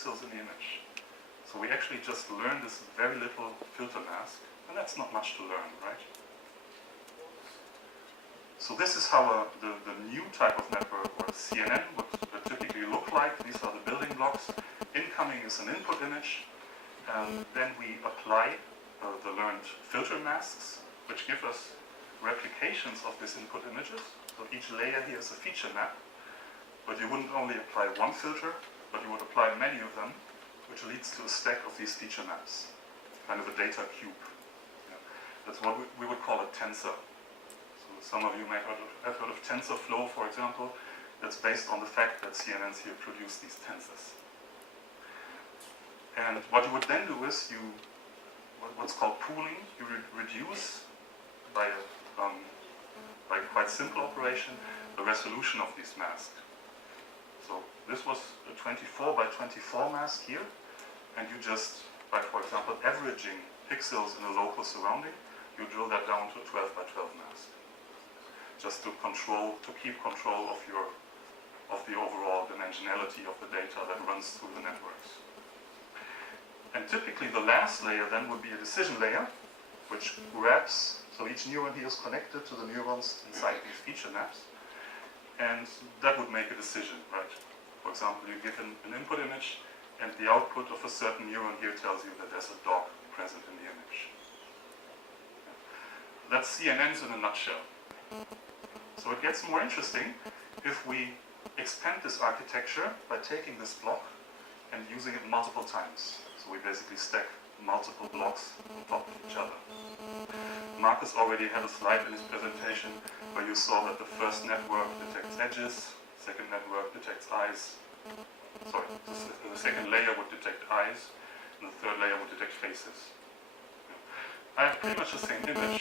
pixels in the image. So we actually just learn this very little filter mask, and that's not much to learn, right? So this is how the new type of network, or CNN, would typically look like. These are the building blocks. Incoming is an input image, and then we apply the learned filter masks, which give us replications of these input images. So each layer here is a feature map, but you wouldn't only apply one filter, but you would apply many of them, which leads to a stack of these feature maps, kind of a data cube. Yeah. That's what we would call a tensor. So some of you may have heard of TensorFlow, for example. That's based on the fact that CNNs here produce these tensors. And what you would then do is what's called pooling. You reduce by a quite simple operation the resolution of these masks. So this was a 24 by 24 mask here, and you just, by for example averaging pixels in a local surrounding, you drill that down to a 12 by 12 mask, just to keep control of the overall dimensionality of the data that runs through the networks. And typically the last layer then would be a decision layer, which grabs, so each neuron here is connected to the neurons inside these feature maps, and that would make a decision, right? For example, you give an input image, and the output of a certain neuron here tells you that there's a dog present in the image. That's CNNs in a nutshell. So it gets more interesting if we expand this architecture by taking this block and using it multiple times. So we basically stack multiple blocks on top of each other. Marcus already had a slide in his presentation where you saw that the first network detects edges, second network detects eyes. Sorry, the second layer would detect eyes, and the third layer would detect faces. I have pretty much the same image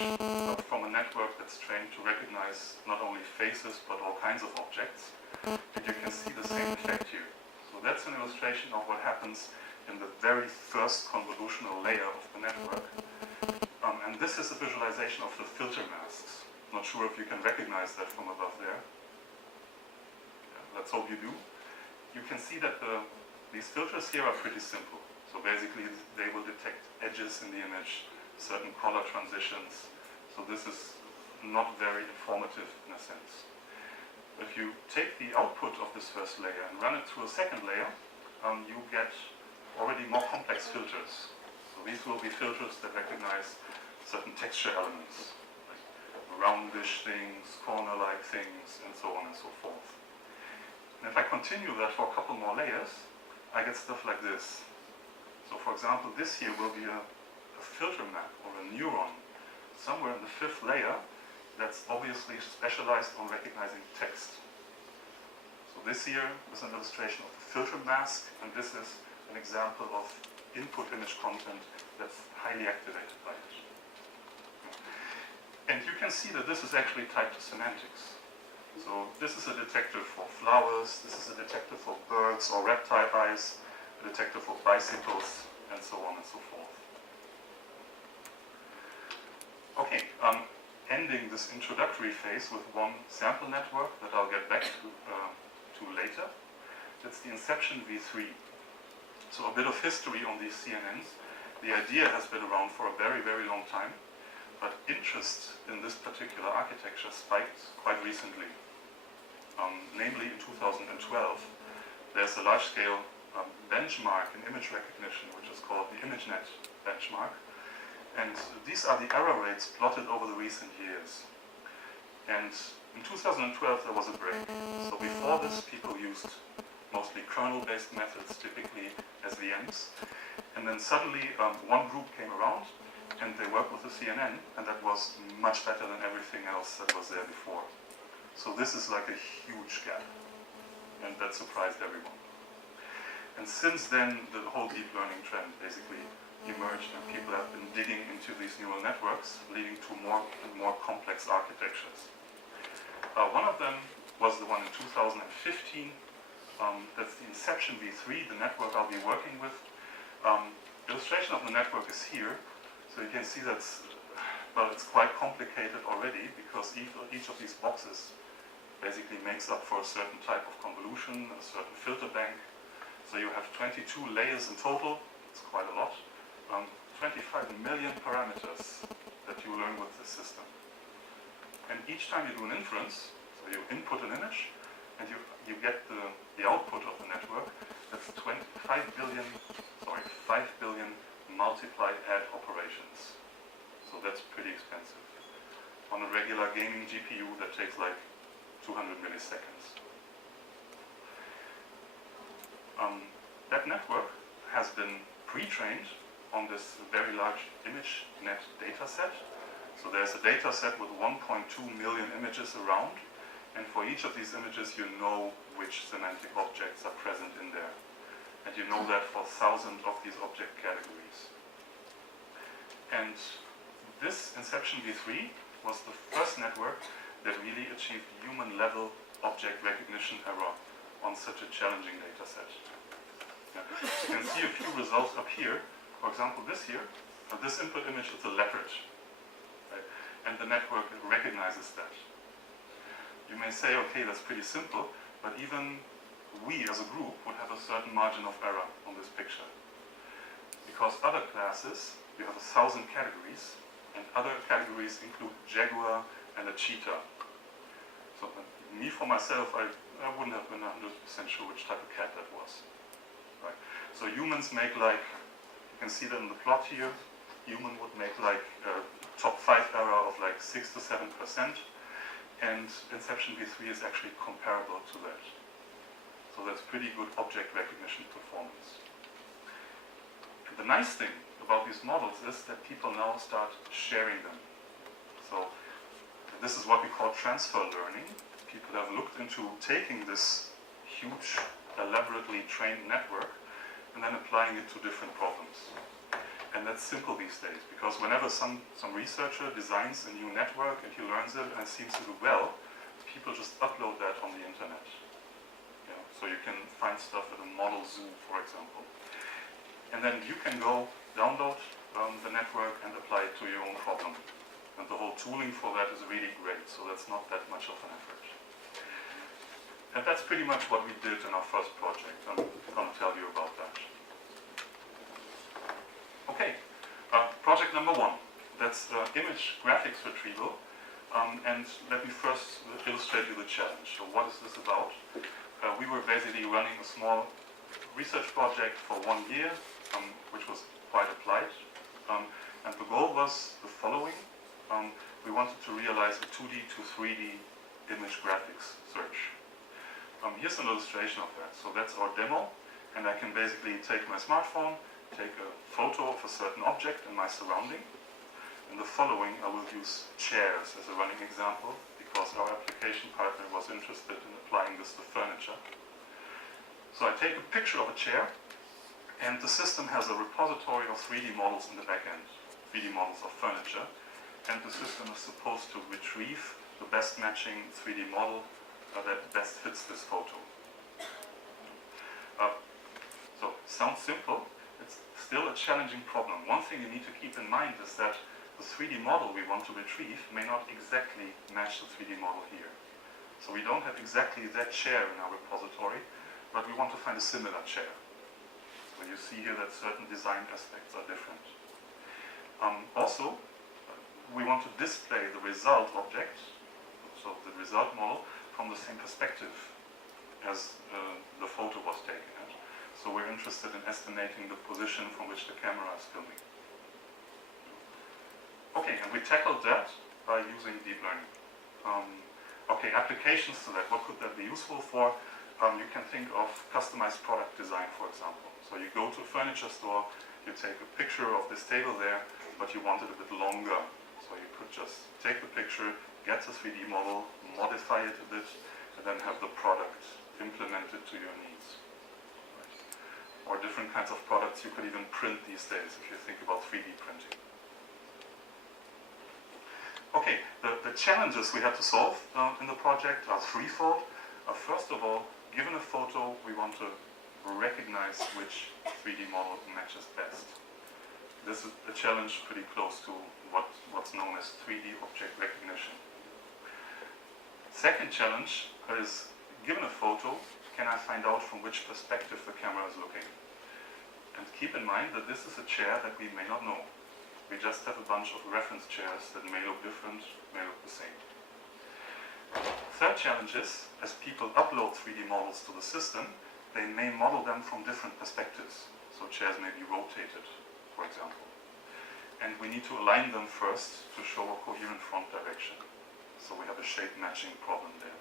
from a network that's trained to recognize not only faces but all kinds of objects. And you can see the same effect here. So that's an illustration of what happens in the very first convolutional layer of the network. And this is a visualization of the filter masks. Not sure if you can recognize that from above there. Yeah, let's hope you do. You can see that these filters here are pretty simple. So basically they will detect edges in the image, certain color transitions. So this is not very informative in a sense. If you take the output of this first layer and run it through a second layer, you get already more complex filters. So these will be filters that recognize certain texture elements, like roundish things, corner-like things, and so on and so forth. And if I continue that for a couple more layers, I get stuff like this. So for example, this here will be a filter map or a neuron somewhere in the fifth layer that's obviously specialized on recognizing text. So this here is an illustration of the filter mask, and this is an example of input image content that's highly activated by it. And you can see that this is actually tied to semantics. So this is a detector for flowers, this is a detector for birds or reptile eyes, a detector for bicycles, and so on and so forth. Okay, ending this introductory phase with one sample network that I'll get back to later. It's the Inception v3. So a bit of history on these CNNs. The idea has been around for a very, very long time, but interest in this particular architecture spiked quite recently. Namely in 2012, there's a large-scale benchmark in image recognition, which is called the ImageNet benchmark. And these are the error rates plotted over the recent years. And in 2012, there was a break. So before this, people used mostly kernel-based methods, typically SVMs. And then suddenly, one group came around, and they worked with the CNN, and that was much better than everything else that was there before. So this is like a huge gap, and that surprised everyone. And since then, the whole deep learning trend basically emerged, and people have been digging into these neural networks, leading to more and more complex architectures. One of them was the one in 2015. That's the Inception v3, the network I'll be working with. Illustration of the network is here. So you can see that's, well, it's quite complicated already because each of these boxes basically makes up for a certain type of convolution, a certain filter bank. So you have 22 layers in total, it's quite a lot. 25 million parameters that you learn with this system. And each time you do an inference, so you input an image, and you get the output of the network, that's 5 billion multiply add operations. So that's pretty expensive. On a regular gaming GPU, that takes like 200 milliseconds. That network has been pre-trained on this very large ImageNet data set. So there's a data set with 1.2 million images around, and for each of these images you know which semantic objects are present in there. And you know that for thousands of these object categories. And this Inception v3 was the first network that really achieved human-level object recognition error on such a challenging data set. Yeah. You can see a few results up here. For example, this here, this input image is a leopard. Right? And the network recognizes that. You may say, okay, that's pretty simple, but even we as a group would have a certain margin of error on this picture. Because other classes, you have 1,000 categories, and other categories include jaguar and a cheetah. So me, for myself, I wouldn't have been 100% sure which type of cat that was. Right? So humans make like, you can see that in the plot here, human would make like a top 5 error of like 6 to 7%, and Inception v3 is actually comparable to that. So that's pretty good object recognition performance. And the nice thing about these models is that people now start sharing them. So this is what we call transfer learning. People have looked into taking this huge, elaborately trained network and then applying it to different problems. And that's simple these days, because whenever some researcher designs a new network and he learns it and seems to do well, people just upload that on the internet. Yeah, so you can find stuff at a model zoo, for example. And then you can go download the network and apply it to your own problem. And the whole tooling for that is really great, so that's not that much of an effort. And that's pretty much what we did in our first project. I'm going to tell you about that. Okay, project number 1. That's image graphics retrieval. And let me first illustrate you the challenge. So what is this about? We were basically running a small research project for 1 year, which was quite applied. And the goal was the following. We wanted to realize a 2D to 3D image graphics search. Here's an illustration of that. So that's our demo, and I can basically take my smartphone, take a photo of a certain object in my surrounding. In the following, I will use chairs as a running example, because our application partner was interested in applying this to furniture. So I take a picture of a chair, and the system has a repository of 3D models in the back end, 3D models of furniture, and the system is supposed to retrieve the best matching 3D model that best fits this photo. So, sounds simple. It's still a challenging problem. One thing you need to keep in mind is that the 3D model we want to retrieve may not exactly match the 3D model here. So we don't have exactly that chair in our repository, but we want to find a similar chair. So you see here that certain design aspects are different. Also, we want to display the result object, so the result model, from the same perspective as the photo was taken at. So we're interested in estimating the position from which the camera is filming. Okay, and we tackled that by using deep learning. Okay, applications to that, what could that be useful for? You can think of customized product design, for example. So you go to a furniture store, you take a picture of this table there, but you want it a bit longer. So you could just take the picture, get the 3D model, modify it a bit, and then have the product implemented to your needs. Right. Or different kinds of products you could even print these days if you think about 3D printing. Okay, the challenges we had to solve in the project are threefold. First of all, given a photo, we want to recognize which 3D model matches best. This is a challenge pretty close to what's known as 3D object recognition. Second challenge is, given a photo, can I find out from which perspective the camera is looking? And keep in mind that this is a chair that we may not know. We just have a bunch of reference chairs that may look different, may look the same. Third challenge is, as people upload 3D models to the system, they may model them from different perspectives. So chairs may be rotated, for example. And we need to align them first to show a coherent front direction. So we have a shape matching problem there.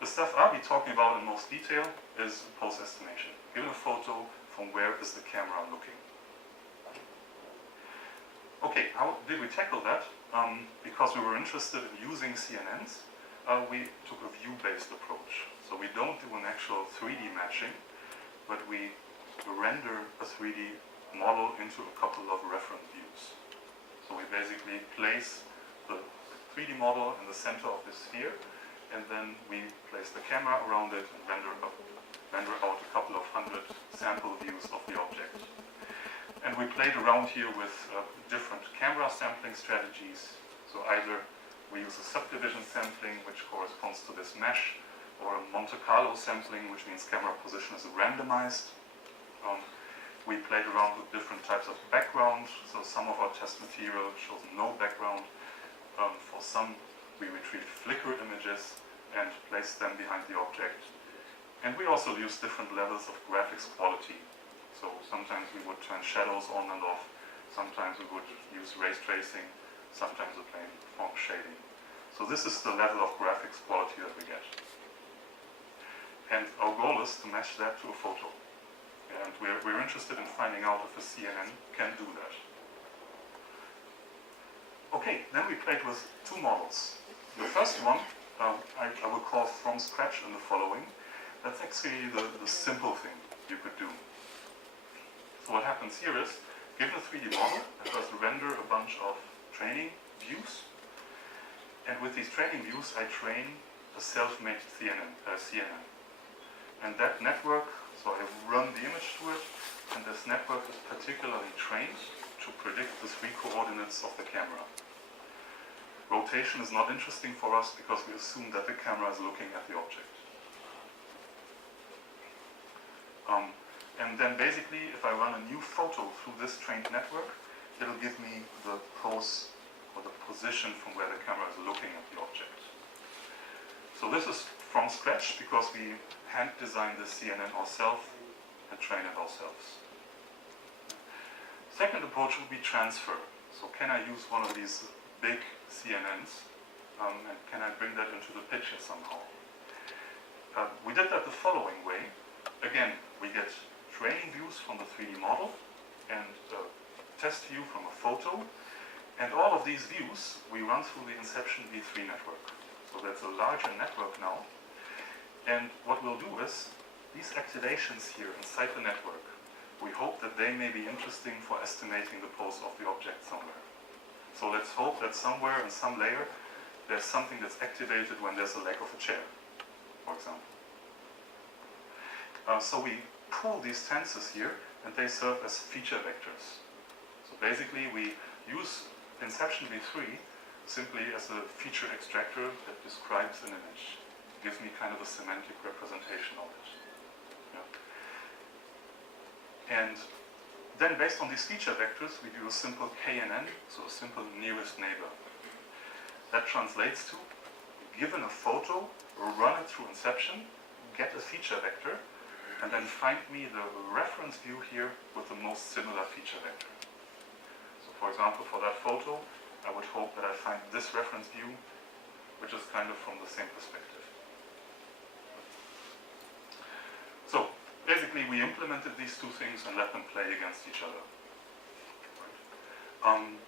The stuff I'll be talking about in most detail is pose estimation. Given a photo, from where is the camera looking? Okay, how did we tackle that? Because we were interested in using CNNs, we took a view-based approach. So we don't do an actual 3D matching, but we render a 3D model into a couple of reference views. So we basically place the 3D model in the center of the sphere, and then we place the camera around it and render out a couple of hundred sample views of the object. And we played around here with different camera sampling strategies. So either we use a subdivision sampling, which corresponds to this mesh, or a Monte Carlo sampling, which means camera position is randomized. We played around with different types of background. So some of our test material shows no background. For some, we retrieved flicker images and placed them behind the object. And we also use different levels of graphics quality. So sometimes we would turn shadows on and off. Sometimes we would use ray tracing. Sometimes we're playing form shading. So this is the level of graphics quality that we get. And our goal is to match that to a photo. And we're interested in finding out if a CNN can do that. Okay, then we played with two models. The first one, I will call from scratch in the following. That's actually the simple thing you could do. So what happens here is, given a 3D model, I first render a bunch of training views. And with these training views, I train a self-made CNN. And that network, so I run the image to it, and this network is particularly trained to predict the 3 coordinates of the camera. Rotation is not interesting for us because we assume that the camera is looking at the object. And then basically, if I run a new photo through this trained network, it'll give me the pose or the position from where the camera is looking at the object. So this is from scratch because we hand designed the CNN ourselves and train it ourselves. Second approach would be transfer. So can I use one of these big CNNs and can I bring that into the picture somehow? We did that the following way. Again, we get training views from the 3D model and a test view from a photo. And all of these views we run through the Inception V3 network. So that's a larger network now. And what we'll do is, these activations here inside the network, we hope that they may be interesting for estimating the pose of the object somewhere. So let's hope that somewhere in some layer, there's something that's activated when there's a leg of a chair, for example. So we pull these tensors here, and they serve as feature vectors. So basically, we use Inception V3 simply as a feature extractor that describes an image. It gives me kind of a semantic representation of it. Yeah. And then based on these feature vectors, we do a simple KNN, so a simple nearest neighbor. That translates to, given a photo, run it through Inception, get a feature vector, and then find me the reference view here with the most similar feature vector. So for example, for that photo, I would hope that I find this reference view, which is kind of from the same perspective. So basically, we implemented these two things and let them play against each other.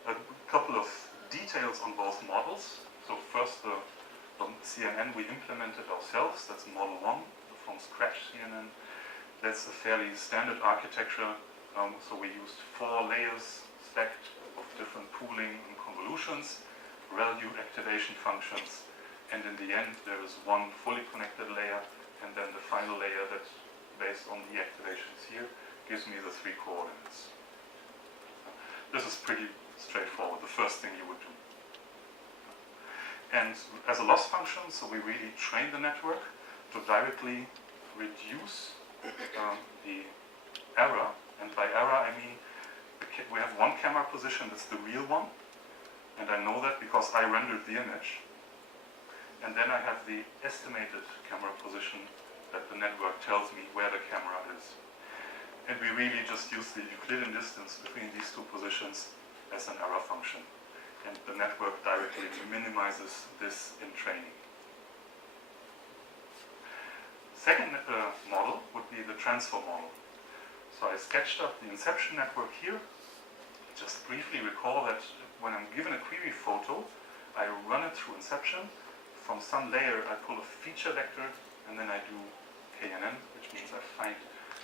A couple of details on both models. So first, the CNN we implemented ourselves. That's model 1, the from scratch CNN. That's a fairly standard architecture. So we used 4 layers stacked of different pooling and convolutions, value activation functions, and in the end there is one fully connected layer, and then the final layer that, based on the activations here, gives me the 3 coordinates. This is pretty straightforward, the first thing you would do. And as a loss function, so we really train the network, to directly reduce the error, and by error I mean we have one camera position that's the real one, and I know that because I rendered the image, and then I have the estimated camera position that the network tells me where the camera is. And we really just use the Euclidean distance between these two positions as an error function, and the network directly minimizes this in training. Second model would be the transfer model. So I sketched up the Inception Network here. Just briefly recall that when I'm given a query photo, I run it through Inception. From some layer, I pull a feature vector, and then I do KNN, which means I find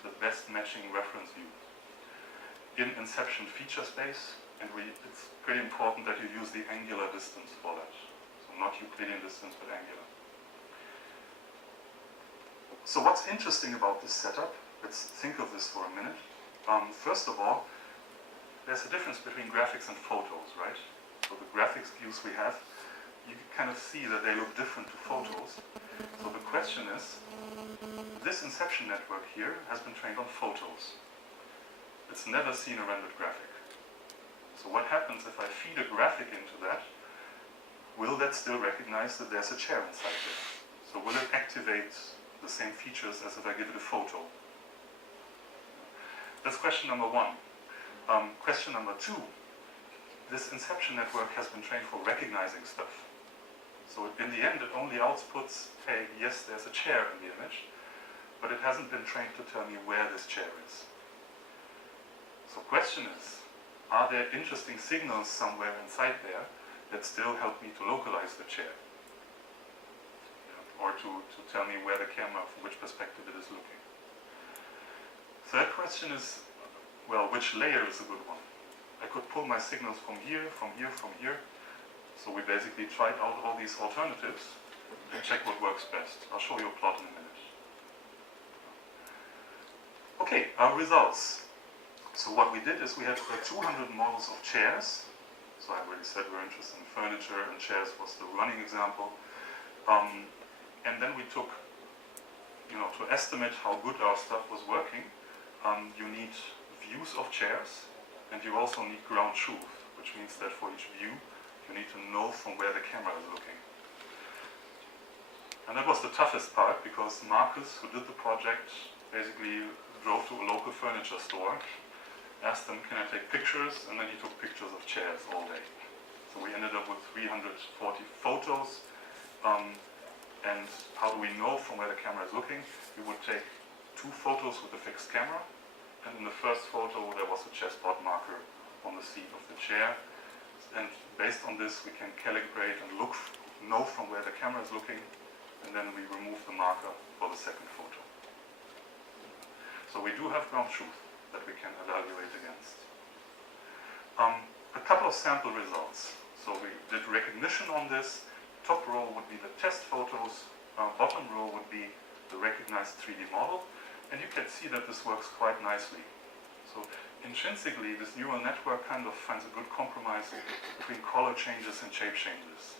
the best matching reference view in Inception feature space, and it's pretty important that you use the angular distance for that. So not Euclidean distance, but angular. So what's interesting about this setup? Let's think of this for a minute. First of all, there's a difference between graphics and photos, right? So the graphics views we have, you can kind of see that they look different to photos. So the question is, this Inception network here has been trained on photos. It's never seen a rendered graphic. So what happens if I feed a graphic into that? Will that still recognize that there's a chair inside there? So will it activate the same features as if I give it a photo? That's question number one. Question number two, this Inception network has been trained for recognizing stuff. So in the end, it only outputs, hey, yes, there's a chair in the image, but it hasn't been trained to tell me where this chair is. So question is, are there interesting signals somewhere inside there that still help me to localize the chair? Or to tell me where the camera, from which perspective it is looking. Third question is, well, which layer is a good one? I could pull my signals from here, from here, from here. So we basically tried out all these alternatives and check what works best. I'll show you a plot in a minute. Okay, our results. So what we did is we had 200 models of chairs. So I already said we're interested in furniture, and chairs was the running example. And then we took, to estimate how good our stuff was working, you need views of chairs, and you also need ground truth, which means that for each view, you need to know from where the camera is looking. And that was the toughest part, because Marcus, who did the project, basically drove to a local furniture store, asked them, can I take pictures? And then he took pictures of chairs all day. So we ended up with 340 photos. And how do we know from where the camera is looking? We would take 2 photos with a fixed camera, and in the first photo there was a chessboard marker on the seat of the chair. And based on this we can calibrate and know from where the camera is looking, and then we remove the marker for the second photo. So we do have ground truth that we can evaluate against. A couple of sample results. So we did recognition on this. Top row would be the test photos, bottom row would be the recognized 3D model, and you can see that this works quite nicely. So intrinsically, this neural network kind of finds a good compromise between color changes and shape changes.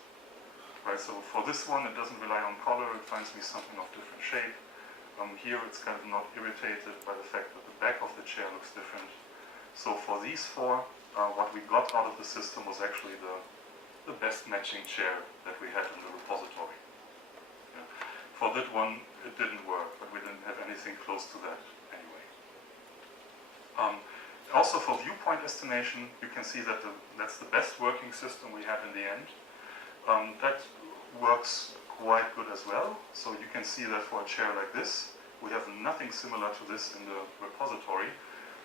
Right, so for this one, it doesn't rely on color, it finds me something of different shape. Here it's kind of not irritated by the fact that the back of the chair looks different. So for these 4, what we got out of the system was actually the best matching chair that we had in the repository. Yeah. For that one, it didn't work, but we didn't have anything close to that anyway. Also for viewpoint estimation, you can see that that's the best working system we had in the end. That works quite good as well. So you can see that for a chair like this, we have nothing similar to this in the repository,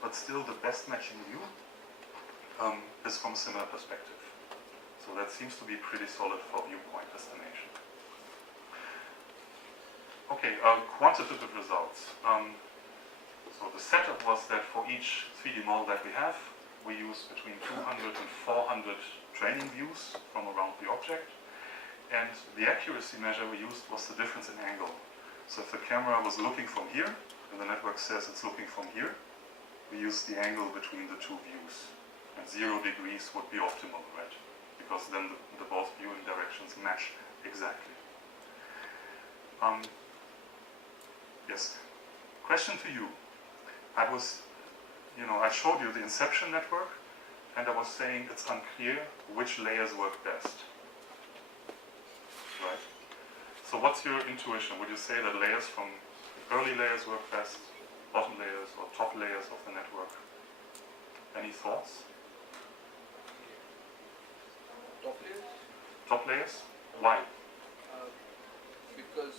but still the best matching view is from a similar perspective. So that seems to be pretty solid for viewpoint estimation. Okay, quantitative results. So the setup was that for each 3D model that we have, we use between 200 and 400 training views from around the object. And the accuracy measure we used was the difference in angle. So if the camera was looking from here, and the network says it's looking from here, we use the angle between the 2 views. And 0 degrees would be optimal, right? Because then the both viewing directions match exactly. Yes. Question to you. I showed you the Inception Network, and I was saying it's unclear which layers work best. Right? So what's your intuition? Would you say that layers from early layers work best, bottom layers, or top layers of the network? Any thoughts? Top layers? Top layers? Why? Because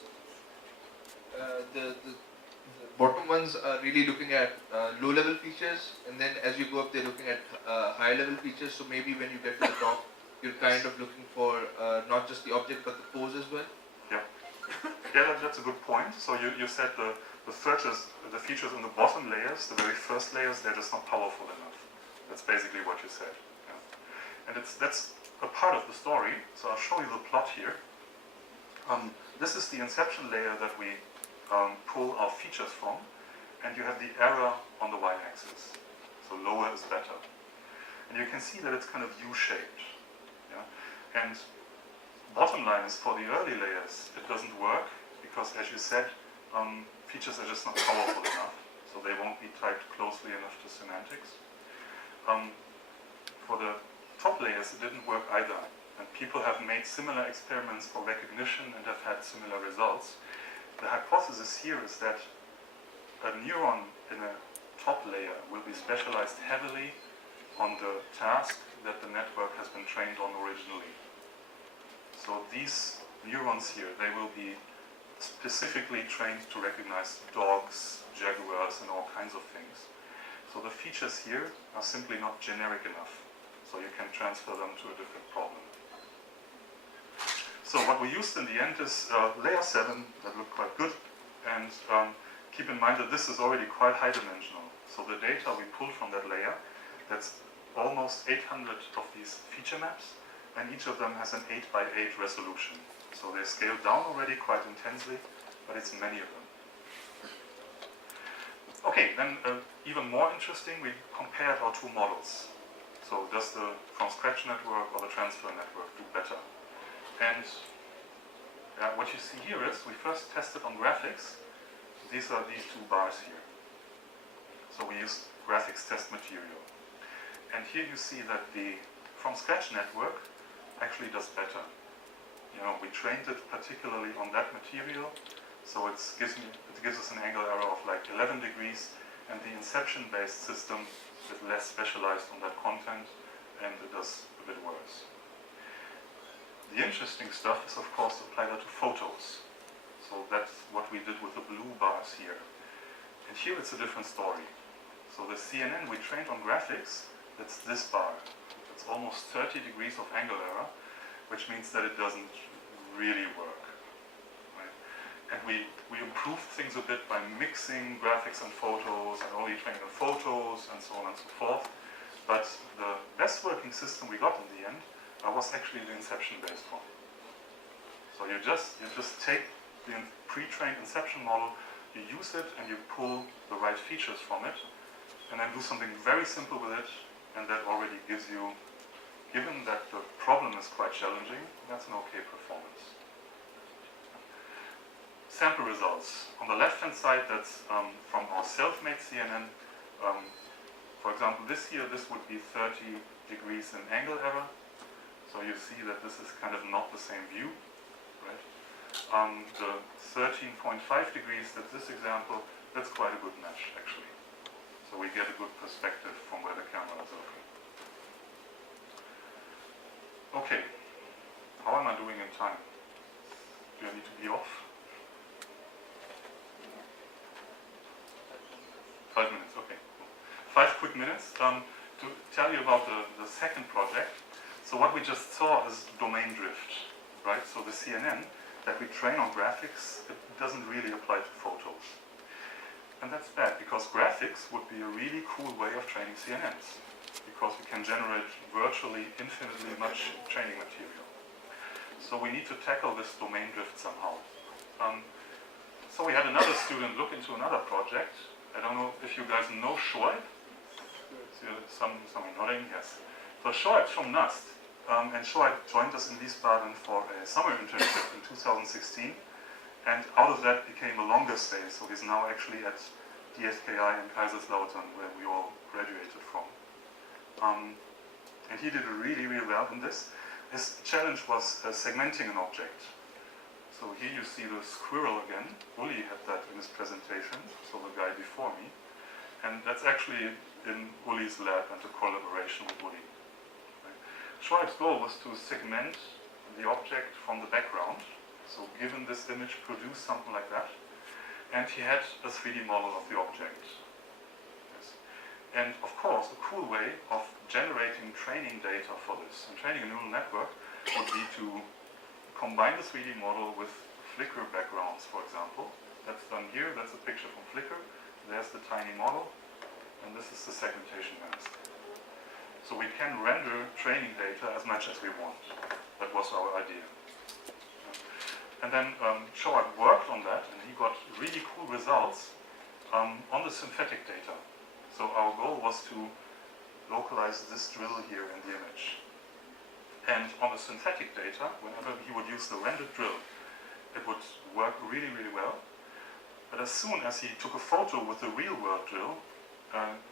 the bottom ones are really looking at low-level features, and then as you go up, they're looking at higher-level features. So maybe when you get to the top, you're kind of looking for not just the object but the pose as well. Yeah, that's a good point. So you said the features in the bottom layers, the very first layers, they're just not powerful enough. That's basically what you said. Yeah. And that's a part of the story. So I'll show you the plot here. This is the inception layer that we pull our features from, and you have the error on the y-axis. So lower is better. And you can see that it's kind of U-shaped. Yeah? And bottom line is for the early layers, it doesn't work because, as you said, features are just not powerful enough, so they won't be tied closely enough to semantics. For the top layers, it didn't work either. And people have made similar experiments for recognition and have had similar results. The hypothesis here is that a neuron in a top layer will be specialized heavily on the task that the network has been trained on originally. So these neurons here, they will be specifically trained to recognize dogs, jaguars, and all kinds of things. So the features here are simply not generic enough, so you can transfer them to a different problem. So what we used in the end is layer 7 that looked quite good, and keep in mind that this is already quite high dimensional. So the data we pulled from that layer, that's almost 800 of these feature maps, and each of them has an 8x8 resolution. So they scale down already quite intensely, but it's many of them. Okay, then even more interesting, we compared our two models. So does the from-scratch network or the transfer network do better? And what you see here is, we first tested on graphics. These are these two bars here. So we used graphics test material. And here you see that the from-scratch network actually does better. We trained it particularly on that material, so it gives us an angle error of like 11 degrees, and the inception-based system is less specialized on that content, and it does a bit worse. The interesting stuff is, of course, to apply that to photos. So that's what we did with the blue bars here. And here it's a different story. So the CNN we trained on graphics, that's this bar. It's almost 30 degrees of angle error, which means that it doesn't really work. Right? And we improved things a bit by mixing graphics and photos, and only training on photos, and so on and so forth. But the best working system we got in the end was actually the inception-based one. So you just take the pre-trained inception model, you use it, and you pull the right features from it, and then do something very simple with it, and that already gives you, given that the problem is quite challenging, that's an okay performance. Sample results. On the left-hand side, that's from our self-made CNN. For example, this would be 30 degrees in angle error. So you see that this is kind of not the same view, right? The 13.5 degrees, that's this example, that's quite a good match, actually. So we get a good perspective from where the camera is looking. Okay, how am I doing in time? Do I need to be off? 5 minutes, okay. 5 quick minutes to tell you about the second project. So what we just saw is domain drift, right? So the CNN that we train on graphics, it doesn't really apply to photos. And that's bad, because graphics would be a really cool way of training CNNs, because we can generate virtually infinitely much training material. So we need to tackle this domain drift somehow. So we had another student look into another project. I don't know if you guys know Shoaib. Some nodding, yes. So Shoaib from NUST. And Shoaib joined us in Wiesbaden for a summer internship in 2016. And out of that became a longer stay, so he's now actually at DFKI in Kaiserslautern, where we all graduated from. And he did really, really well in this. His challenge was segmenting an object. So here you see the squirrel again. Uli had that in his presentation, so the guy before me. And that's actually in Uli's lab and a collaboration with Uli. Right. Shoaib's goal was to segment the object from the background. So given this image, produce something like that. And he had a 3D model of the object. Yes. And of course, a cool way of generating training data for this and training a neural network would be to combine the 3D model with Flickr backgrounds, for example. That's done here. That's a picture from Flickr. There's the tiny model. And this is the segmentation mask. So we can render training data as much as we want. That was our idea. And then Shoaib worked on that, and he got really cool results on the synthetic data. So our goal was to localize this drill here in the image. And on the synthetic data, whenever he would use the rendered drill, it would work really, really well. But as soon as he took a photo with the real-world drill,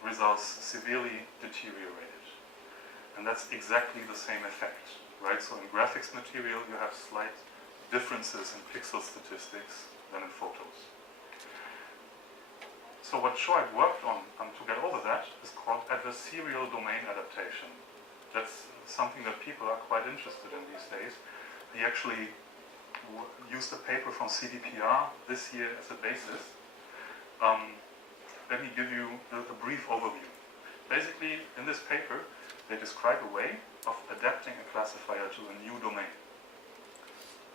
results severely deteriorated. And that's exactly the same effect, right? So in graphics material, you have slight differences in pixel statistics than in photos. So what Shoaib worked on to get over that is called adversarial domain adaptation. That's something that people are quite interested in these days. He actually used a paper from CDPR this year as a basis. Let me give you a brief overview. Basically, in this paper, they describe a way of adapting a classifier to a new domain.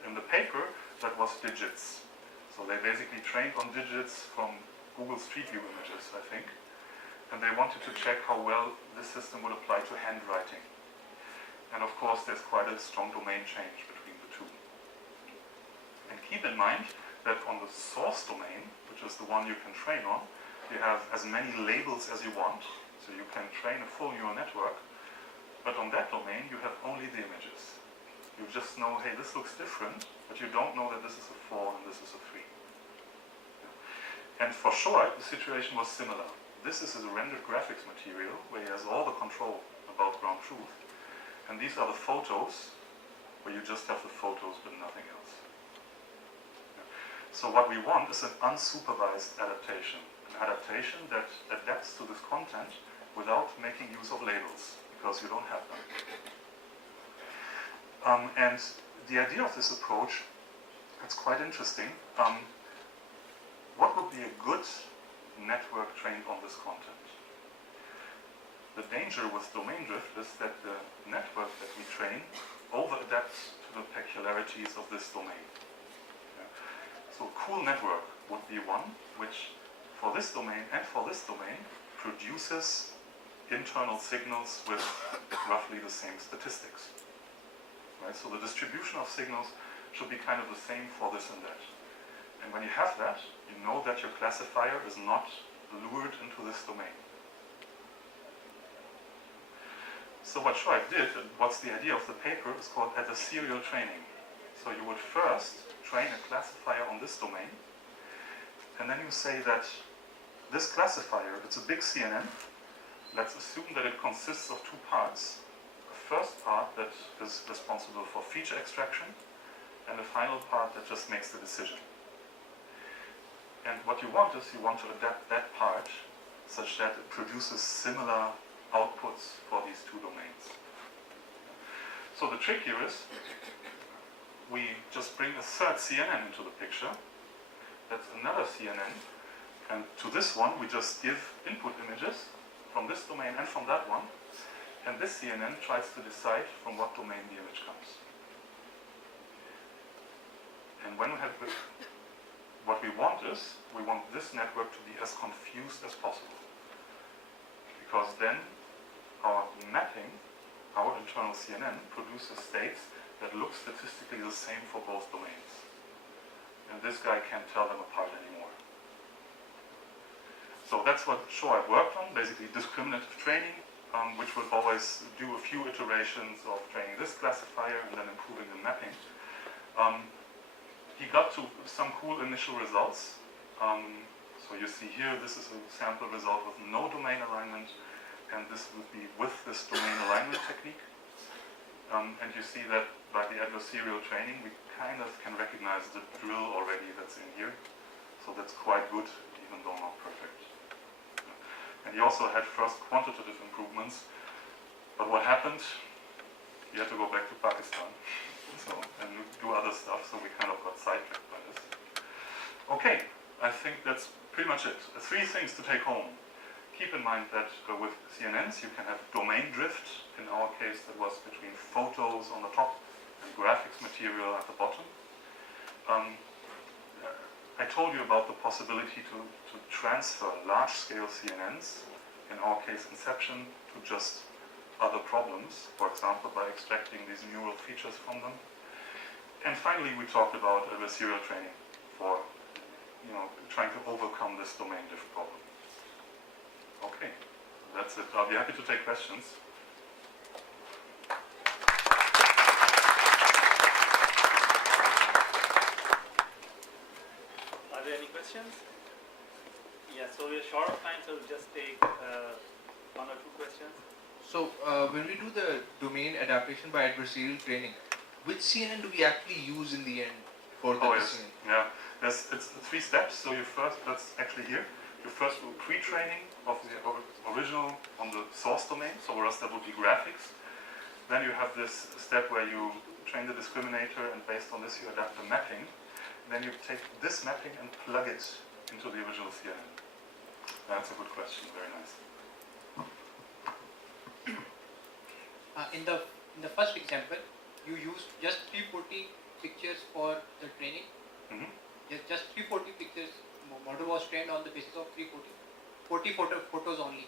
In the paper, that was digits. So they basically trained on digits from Google Street View images, I think. And they wanted to check how well this system would apply to handwriting. And of course, there's quite a strong domain change between the two. And keep in mind that on the source domain, which is the one you can train on, you have as many labels as you want. So you can train a full neural network. But on that domain, you have only the images. You just know, hey, this looks different, but you don't know that this is a 4 and this is a 3. And for Shoaib, the situation was similar. This is a rendered graphics material where he has all the control about ground truth. And these are the photos where you just have the photos but nothing else. So what we want is an unsupervised adaptation. An adaptation that adapts to this content without making use of labels, because you don't have them. And the idea of this approach, it's quite interesting. What would be a good network trained on this content? The danger with domain drift is that the network that we train over-adapts to the peculiarities of this domain. Yeah. So a cool network would be one which, for this domain and for this domain, produces internal signals with roughly the same statistics. Right? So the distribution of signals should be kind of the same for this and that. And when you have that, you know that your classifier is not lured into this domain. So what Shoaib did, and what's the idea of the paper, is called adversarial training. So you would first train a classifier on this domain, and then you say that this classifier, it's a big CNN. Let's assume that it consists of two parts. First part that is responsible for feature extraction, and the final part that just makes the decision. And what you want is you want to adapt that part such that it produces similar outputs for these two domains. So the trick here is we just bring a third CNN into the picture. That's another CNN. And to this one, we just give input images from this domain and from that one. And this CNN tries to decide from what domain the image comes. And when we have what we want is, we want this network to be as confused as possible. Because then our mapping, our internal CNN, produces states that look statistically the same for both domains. And this guy can't tell them apart anymore. So that's what Shoaib worked on, basically discriminative training, which will always do a few iterations of training this classifier and then improving the mapping. he got to some cool initial results. So you see here, this is a sample result with no domain alignment, and this would be with this domain alignment technique. And you see that by the adversarial training, we kind of can recognize the drill already that's in here. So that's quite good, even though not perfect. And he also had first quantitative improvements. But what happened? He had to go back to Pakistan and do other stuff, so we kind of got sidetracked by this. Okay, I think that's pretty much it. 3 things to take home. Keep in mind that with CNNs you can have domain drift. In our case that was between photos on the top and graphics material at the bottom. I told you about the possibility to transfer large-scale CNNs, in our case Inception, to just other problems, for example by extracting these neural features from them. And finally we talked about adversarial training for trying to overcome this domain drift problem. Okay, that's it. I'll be happy to take questions. Are there any questions? Yeah, so we're short of time, so we'll just take 1 or 2 questions. So when we do the domain adaptation by adversarial training, which CNN do we actually use in the end for the decision? Yeah, it's 3 steps. So you first, that's actually here. You first do pre-training of the original on the source domain, so for us that would be graphics. Then you have this step where you train the discriminator, and based on this you adapt the mapping. Then you take this mapping and plug it into the original CNN. That's a good question, very nice. In the first example, you used just 340 pictures for the training. Mm-hmm. Just 340 pictures. Model was trained on the basis of 40 photos only.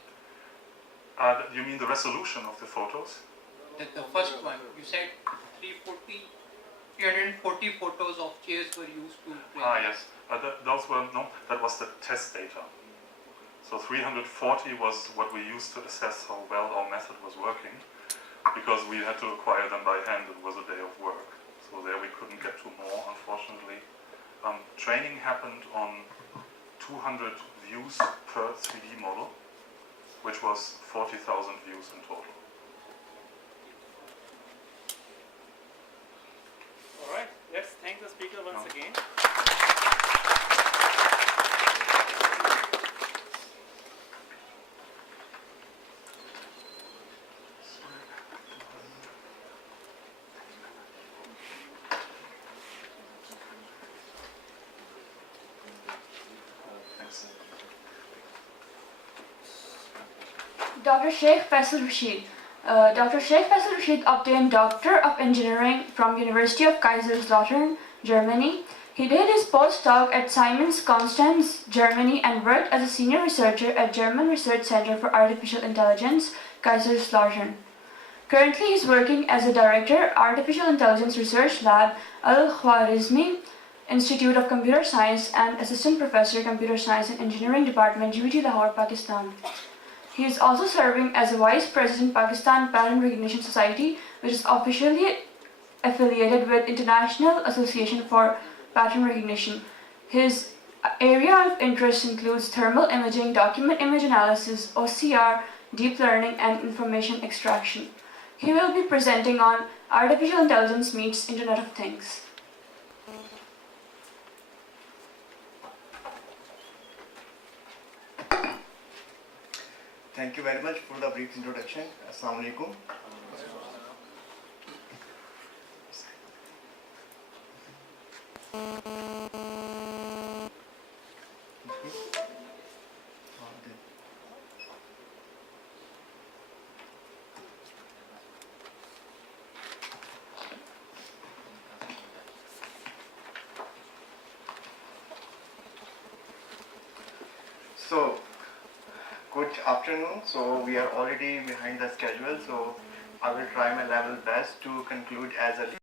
You mean the resolution of the photos? The first one, you said 340 photos of chairs were used to train. Yes. That was the test data. So 340 was what we used to assess how well our method was working, because we had to acquire them by hand. It was a day of work. So there we couldn't get to more, unfortunately. Training happened on 200 views per 3D model, which was 40,000 views in total. All right, let's thank the speaker once again. Dr. Sheikh Faisal Rashid. Dr. Sheikh Faisal Rashid obtained Doctor of Engineering from University of Kaiserslautern, Germany. He did his postdoc at Siemens Konstanz, Germany, and worked as a senior researcher at German Research Center for Artificial Intelligence, Kaiserslautern. Currently, he is working as a director, Artificial Intelligence Research Lab, Al-Khwarizmi Institute of Computer Science, and assistant professor, Computer Science and Engineering Department, GVT Lahore, Pakistan. He is also serving as a Vice President, Pakistan Pattern Recognition Society, which is officially affiliated with International Association for Pattern Recognition. His area of interest includes thermal imaging, document image analysis, OCR, deep learning, and information extraction. He will be presenting on Artificial Intelligence Meets Internet of Things. Thank you very much for the brief introduction. Assalamu alaikum. So, good afternoon. So we are already behind the schedule, so I will try my level best to conclude as early